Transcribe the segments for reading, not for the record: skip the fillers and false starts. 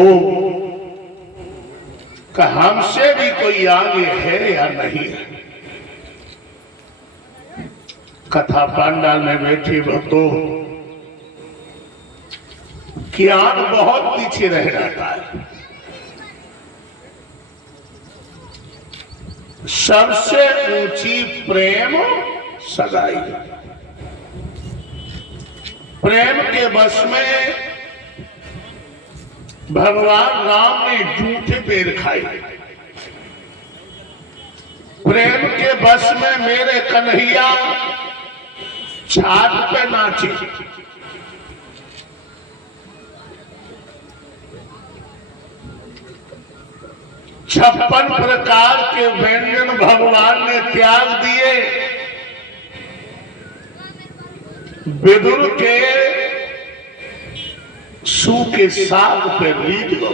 देखो कि हमसे भी कोई आगे है या नहीं है। कथा पंडाल में बैठे भक्तों ज्ञान बहुत पीछे रह जाता है। सबसे ऊंची प्रेम सगाई। प्रेम के बस में भगवान राम ने जूठे पेड़ खाए। प्रेम के बस में मेरे कन्हैया छात पे नाचे। छप्पन प्रकार के व्यंजन भगवान ने त्याग दिए। विदुर के सूखे साग पे रीत गो।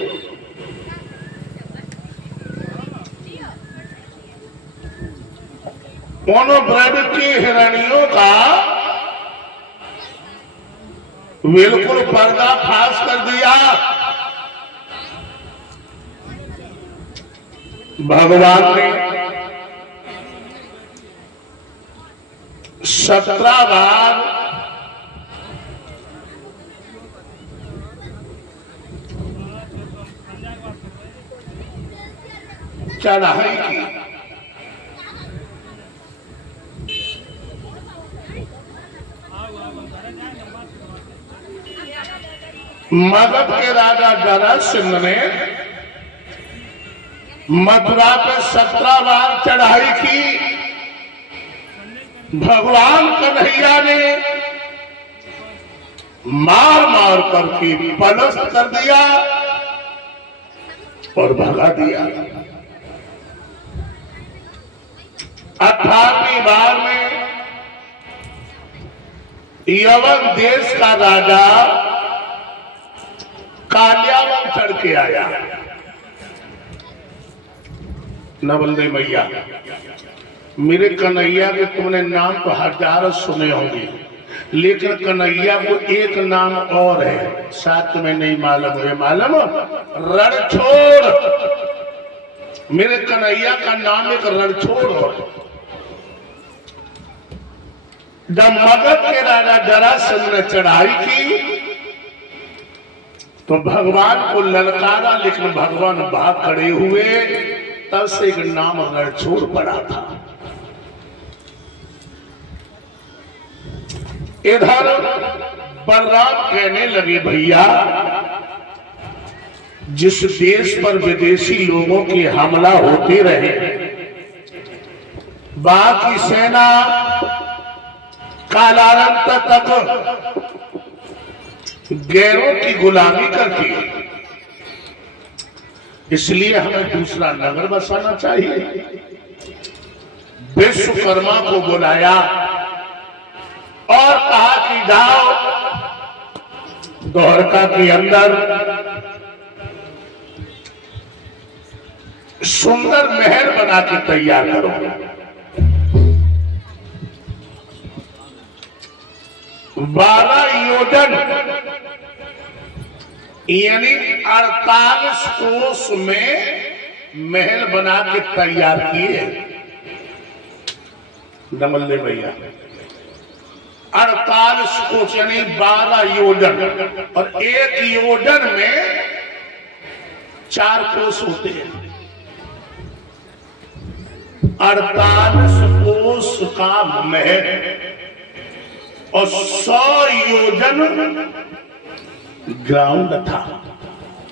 उन ब्रज की हिरणियों का बिल्कुल पर्दाफाश कर दिया। भगवान ने 17 बार चढ़ाई की। मगध के राजा जरासंध ने मथुरा पे 17 बार चढ़ाई की। भगवान कन्हैया ने मार मार करके पलस्त कर दिया और भगा दिया। 18वीं बार में यवन देश का राजा कालियावन चढ़ के आया। नवलदे मैया मेरे कन्हैया के तुमने नाम तो हजारों सुने होंगे, लेकिन कन्हैया को एक नाम और है, शायद तुम्हें नहीं मालूम है। मालूम? रणछोड़। मेरे कन्हैया का नाम एक रणछोड़ है। जब मगध के राजा जरासंध ने चढ़ाई की तो भगवान को ललकारा, लेकिन भगवान भाग खड़े हुए। तब से एक नाम रणछोड़ पड़ा था। इधर बलराम कहने लगे, भैया जिस देश पर विदेशी लोगों के हमला होते रहे, बाकी सेना कालांत तक गैरों की गुलामी करती है, इसलिए हमें दूसरा नगर बसाना चाहिए। विश्वकर्मा को बुलाया और कहा कि जाओ द्वारका के अंदर सुंदर महल बना के तैयार करो। बारह योजन यानी 48 कोस में महल बना के तैयार किए। नमल्ले भैया 48 कोस यानी 12 योजन, और एक योजन में 4 कोस होते हैं। 48 कोस का महल और 100 योजन ग्राउंड था,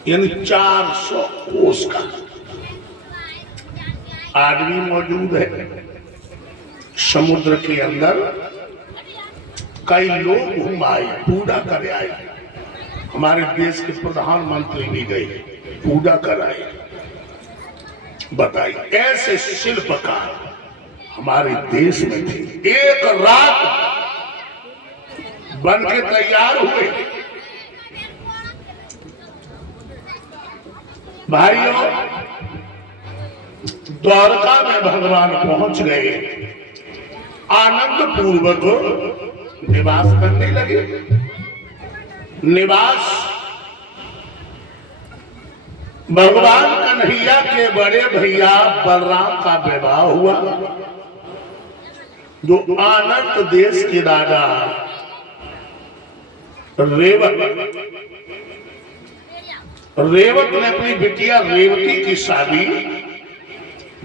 यानी 400 कोस का। आदमी मौजूद है समुद्र के अंदर। कई लोग घूम आए, पूजा कर आए। हमारे देश के प्रधानमंत्री भी गए, पूजा कर आए। बताइए, ऐसे शिल्पकार हमारे देश में थे। एक रात बन के तैयार हुए। भाइयों, द्वारका में भगवान पहुंच गए। आनंद पूर्वक निवास करने लगे। निवास भगवान कन्हैया के बड़े भैया बलराम का विवाह हुआ, जो आनंद देश के राजा रेवत ने अपनी बिटिया रेवती की शादी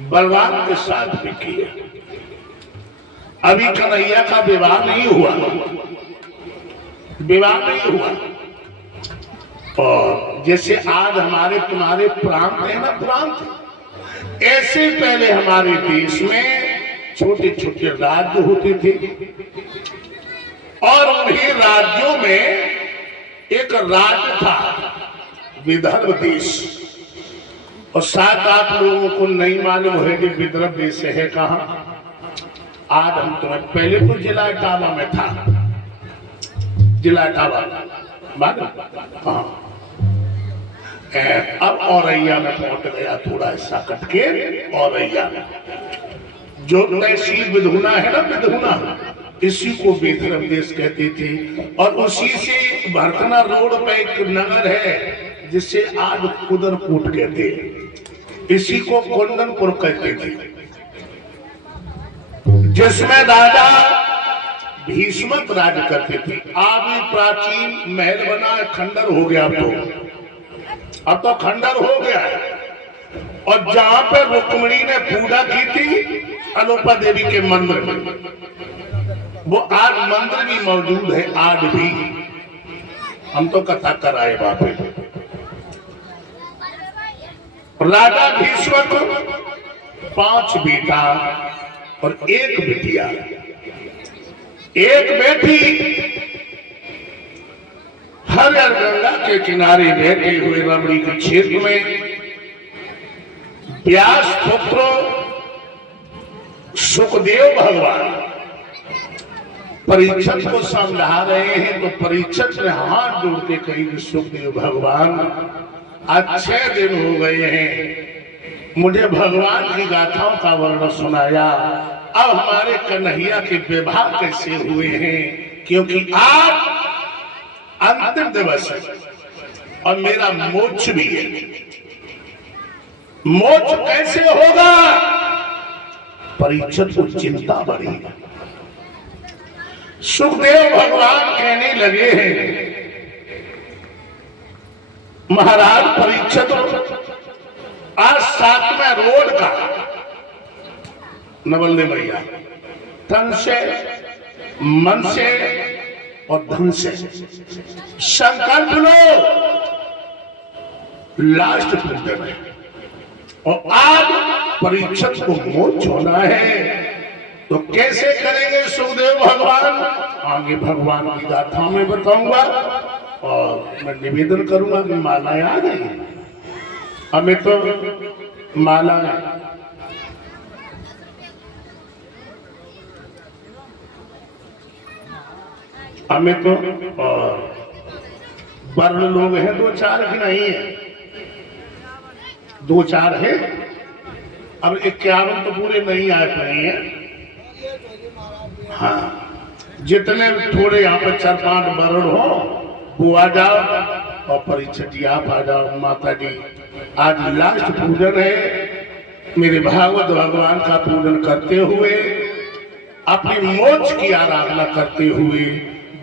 बलराम के साथ भी की है। अभी कन्हैया का विवाह नहीं हुआ, और जैसे आज हमारे तुम्हारे प्रांत है ना, प्रांत, ऐसे पहले हमारे देश में छोटे छोटे राज्य होते थे, और उन्हीं राज्यों में एक राज्य था विदर्भ देश। और शायद आप लोगों को नहीं मालूम है कि विदर्भ देश है कहाँ। आज हम तुम्हें, पहले तो जिला इटावा में था, जिला इटावा मालूम, हाँ, अब औरैया में पहुंच गया, थोड़ा हिस्सा कट के औरैया में। जो तहसील बिधुना है ना, बिधुना, इसी को विदर्भ देश कहते थे। और उसी से भरतना रोड पे एक नगर है जिसे आज कुदरकोट कहते हैं, इसी को कुंदनपुर कहते थे, जिसमें राजा भीष्मक राज करते थे। आज भी प्राचीन महल बना है, खंडर हो गया, अब तो खंडर हो गया है। और जहां पे रुक्मिणी ने पूजा की थी अलोपा देवी के मंदिर में, वो आज मंदिर भी मौजूद है, आज भी। हम तो कथा कराए बापे। राजा भीष्मक 5 बेटा और 1 बेटिया, 1 बेटी हरिहर गंगा के किनारे बैठे हुए रमणी के क्षेत्र में व्यास पुत्र सुखदेव भगवान परीक्षक को समझा रहे हैं। तो परीक्षक ने हाथ जोड़ के कही, सुखदेव भगवान, अच्छे दिन हो गए हैं, मुझे भगवान की गाथाओं का वर्णन सुनाया, अब हमारे कन्हैया के विवाह कैसे हुए हैं, क्योंकि आज अंतिम दिवस है और मेरा मोक्ष भी है। मोक्ष कैसे होगा? परीक्षक को चिंता बढ़ी। सुखदेव भगवान कहने लगे हैं, महाराज परीक्षित, आज 7वें रोड का नवल मैया तन से, मन से और धन से संकल्प लो, लास्ट पूजन है और आज परीक्षक को मोक्ष होना है। तो कैसे करेंगे सुखदेव भगवान? आगे भगवान की गाथा में बताऊंगा। और मैं निवेदन करूंगा कि मालाएं आ गई, हमें तो माला हमें तो वर्ण लोग हैं 2-4 की नहीं है, 2-4 है। अब 51 तो पूरे नहीं आ पाए हैं। हाँ, जितने थोड़े यहाँ पे 4-5 वर्ण हो वो आ जाओ, और परीक्षक जी आप आ जाओ। माता जी आज लास्ट पूजन है, मेरे भागवत भगवान का पूजन करते हुए, अपनी मोक्ष की आराधना करते हुए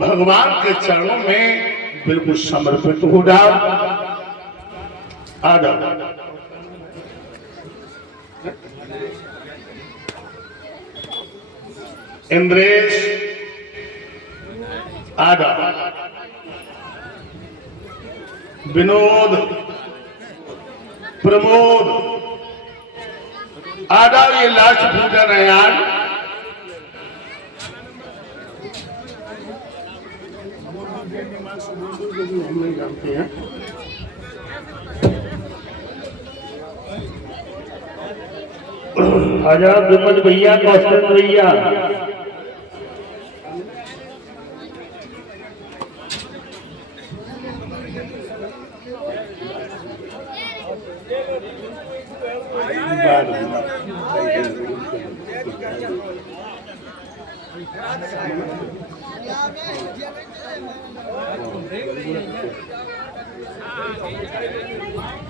भगवान के चरणों में बिल्कुल समर्पित हो जाओ। आ जाओ। इंद्रेश आ जाओ। विनोद, प्रमोद आ जाओ, ये लास्ट पूजन है आज। हम नहीं जानते हैं। आजाद विमल भैया, कौशल भैया, हाँ